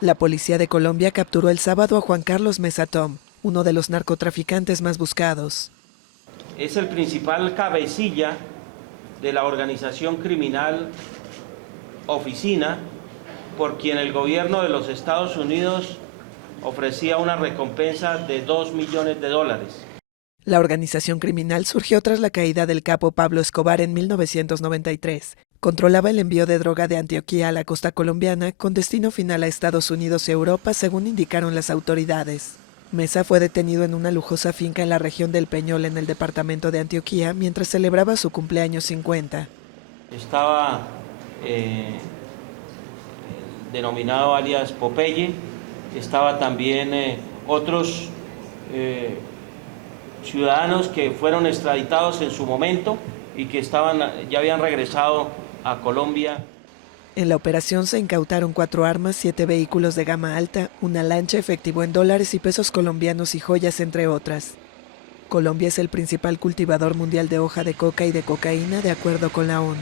La policía de Colombia capturó el sábado a Juan Carlos Meza Tom, uno de los narcotraficantes más buscados. Es el principal cabecilla de la organización criminal Oficina, por quien el gobierno de los Estados Unidos ofrecía una recompensa de $2 millones. La organización criminal surgió tras la caída del capo Pablo Escobar en 1993. Controlaba el envío de droga de Antioquía a la costa colombiana con destino final a Estados Unidos y Europa, según indicaron las autoridades. Meza fue detenido en una lujosa finca en la región del Peñol, en el departamento de Antioquía, mientras celebraba su cumpleaños 50. Estaba denominado alias Popeye, estaba también otros ciudadanos que fueron extraditados en su momento y que ya habían regresado a Colombia. En la operación se incautaron 4 armas, 7 vehículos de gama alta, una lancha, efectivo en dólares y pesos colombianos y joyas, entre otras. Colombia es el principal cultivador mundial de hoja de coca y de cocaína, de acuerdo con la ONU.